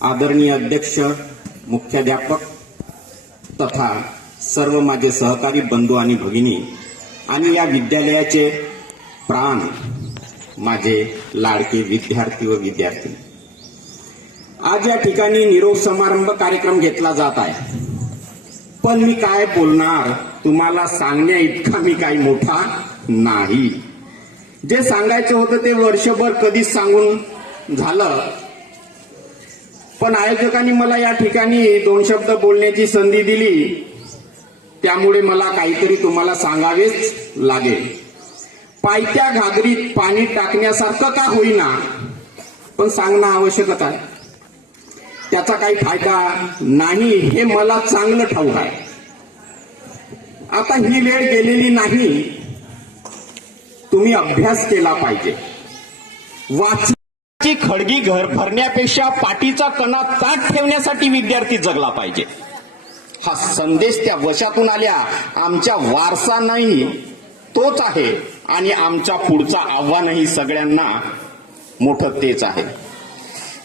आदरणीय अध्यक्ष, मुख्याध्यापक तथा सर्व माझे सहकारी बंधू आणि भगिनी आणि या विद्यालयाचे प्राण माझे लाडके विद्यार्थी व विद्यार्थी, आज या ठिकाणी निरोप समारंभ कार्यक्रम घेतला जात आहे. पण मी काय बोलणार, तुम्हाला सांगण्या इतका मी काही मोठा नाही. जे सांगायचं होतं ते वर्षभर कधीच सांगून झालं, पण आयोजकांनी मला या ठिकाणी 2 शब्द बोलण्याची संधी दिली, त्यामुळे मला काहीतरी तुम्हाला सांगावेच लागेल. पायत्या घागरीत पाणी टाकण्यासारखं का होईना, पण सांगणं आवश्यकच आहे. त्याचा काही फायदा नाही हे मला चांगलं ठाऊक आहे. आता ही वेळ गेलेली नाही. तुम्ही अभ्यास केला पाहिजे. वाचनाची खडगी घर भरण्यापेक्षा पाठीचा कणा ताट ठेवण्यासाठी विद्यार्थी जगला पाहिजे. हा संदेश त्या वशातून आल्या आमच्या वारसा नाही तोच आहे आणि आमच्या पुढचं आव्हानही सगळ्यांना मोठं तेच आहे.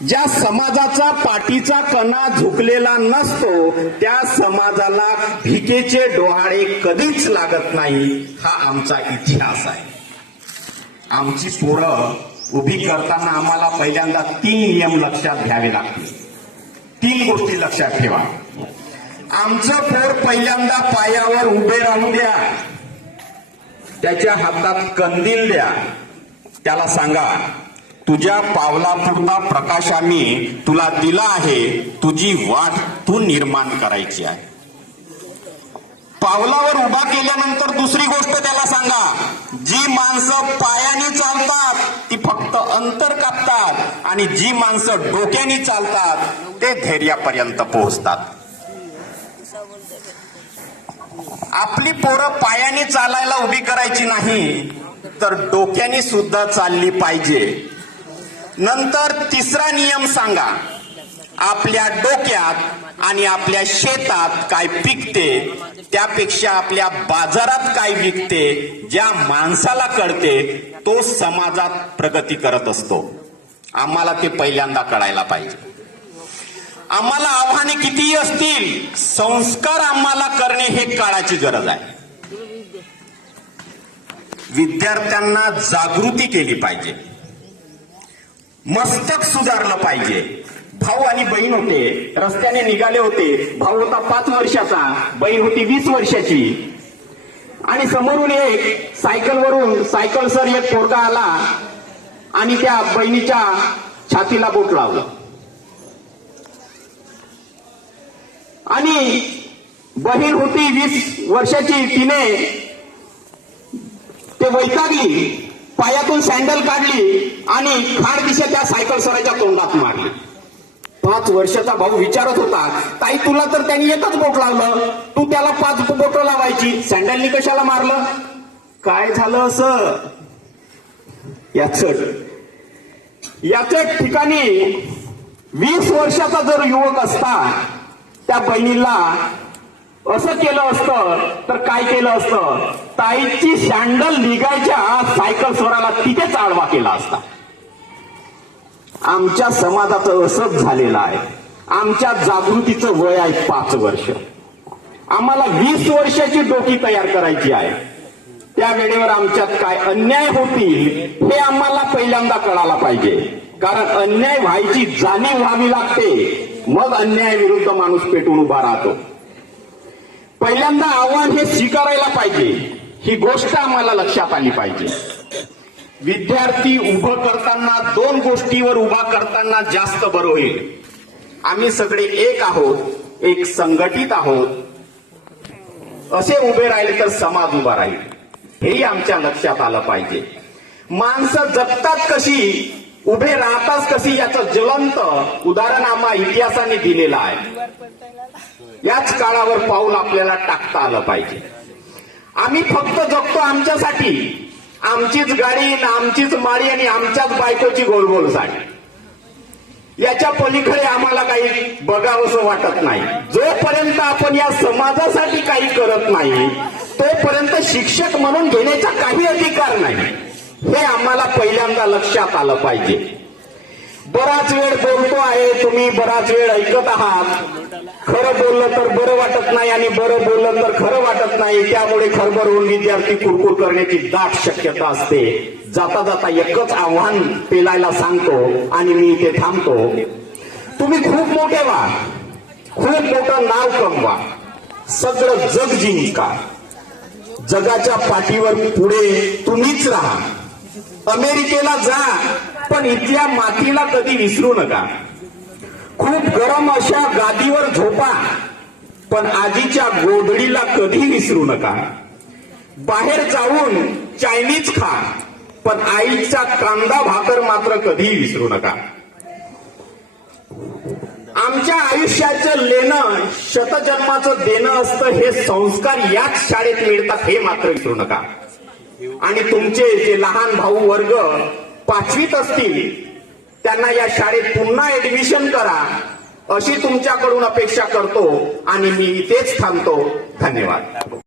ज्या समाजाचा पाठीचा कणा झुकलेला नसतो त्या समाजाला भिकेचे डोहाळे कधीच लागत नाही, हा आमचा इतिहास आहे. आमची पोरं उभी करताना आम्हाला पहिल्यांदा 3 नियम लक्षात घ्यावे लागतील. 3 गोष्टी लक्षात ठेवा. आमचं पोर पहिल्यांदा पायावर उभे राहू द्या, त्याच्या हातात कंदील द्या, त्याला सांगा तुझ्या पावलापुरता प्रकाश आम्ही तुला दिला आहे, तुझी वाट तू निर्माण करायची आहे. पावलावर उभा केल्यानंतर दुसरी गोष्ट त्याला सांगा, जी माणसं पायाने चालतात ती फक्त अंतर कापतात आणि जी माणसं डोक्याने चालतात ते धैर्यापर्यंत पोहोचतात. आपली पोरं पायाने चालायला उभी करायची नाही तर डोक्याने सुद्धा चालली पाहिजे. नंतर तिसरा नियम सांगा, आपल्या डोक्यात आणि आपल्या शेतात काय पिकते त्यापेक्षा आपल्या बाजारात काय विकते ज्या माणसाला कळते तो समाजात प्रगती करत असतो. आम्हाला ते पहिल्यांदा कळायला पाहिजे. आम्हाला आव्हाने कितीही असतील, संस्कार आम्हाला करणे हे काळाची गरज आहे. विद्यार्थ्यांना जागृती केली पाहिजे. मस्तक सुधारलं पाहिजे. भाऊ आणि बहीण होते, रस्त्याने निघाले होते. भाऊ होता 5 वर्षाचा, बहीण होती 20 वर्षाची आणि समोरून एक सायकल सर एक पोरगा आला आणि त्या बहिणीच्या छातीला बोट लावलं आणि बहीण होती 20 वर्षाची, तिने ते वैतागली, पायातून सँडल काढली आणि खाड दिशा त्या सायकल सराच्या तोंडात मारली. 5 वर्षाचा भाऊ विचारत होता, ताई तुला तर त्यांनी एकच बोट लावलं, तू त्याला 5 बोट लावायची, सँडलनी कशाला मारलं? काय झालं असं? याच ठिकाणी 20 वर्षाचा जर युवक असता त्या बहिणीला असं केलं असतं तर काय केलं असतं? ताईची सँडल निघायच्या सायकल स्वराला तिथेच आडवा केला असता. आमच्या समाजाचं असंच झालेलं आहे. आमच्या जागृतीचं वय आहे 5 वर्ष. आम्हाला 20 वर्षाची डोकी तयार करायची आहे. त्या वेळेवर आमच्यात काय अन्याय होतील हे आम्हाला पहिल्यांदा कळायला पाहिजे. कारण अन्याय व्हायची जाणीव व्हावी लागते, मग अन्याय विरुद्ध माणूस पेटून उभा राहतो. पहिल्यांदा आव्हान हे स्वीकारायला पाहिजे. ही गोष्ट आम्हाला लक्षात आली पाहिजे. विद्यार्थी उभं करताना 2 गोष्टीवर उभा करताना जास्त बरं होईल. आम्ही सगळे एक आहोत, एक संघटित आहोत. असे उभे राहिले तर समाज उभा राहील, हेही आमच्या लक्षात आलं पाहिजे. माणसं जगतात कशी, उभे राहतात कशी याचं ज्वलंत उदाहरण आम्हा इतिहासाने दिलेलं आहे. याच काळावर पाऊल आपल्याला टाकता आलं पाहिजे. आम्ही फक्त जगतो आमच्यासाठी. आमचीच गाडी, आमचीच माळी आणि आमच्याच बायकोची गोलगोल साडी. याच्या पलीकडे आम्हाला काही बघावंसं वाटत नाही. जोपर्यंत आपण या समाजासाठी काही करत नाही तोपर्यंत शिक्षक म्हणून घेण्याचा काही अधिकार नाही. हे आम्हाला पहिल्यांदा लक्षात आलं पाहिजे. बराच वेळ बोलतो आहे, तुम्ही बराच वेळ ऐकत आहात. खरं बोललं तर बरं वाटत नाही आणि बरं बोललं तर खरं वाटत नाही. त्यामुळे खरबरवून विद्यार्थी कुरकुर करण्याची दाट शक्यता असते. जाता जाता एकच आव्हान पेलायला सांगतो आणि मी इथे थांबतो. तुम्ही खूप मोठे व्हा, खूप मोठं नाव कमवा, सगळं जग जिंका. जगाच्या पाठीवर पुढे तुम्हीच राहा. अमेरिकेला जा, पण इथल्या मातीला कधी विसरू नका. खूप गरम अशा गादीवर झोपा, पण आजीच्या गोधडीला कधी विसरू नका. बाहेर जाऊन चायनीज खा, पण आईचा कांदा भाकर मात्र कधी विसरू नका. आमच्या आयुष्याचं लेणं शतजन्माचं देणं असतं. हे संस्कार याच शाळेत मिळतात हे मात्र विसरू नका. आणि तुमचे जे लहान भाऊ वर्ग 5वीत असतील त्यांना या शाळेत पुन्हा ऍडमिशन करा अशी तुमच्याकडून अपेक्षा करतो आणि मी इथेच थांबतो. धन्यवाद.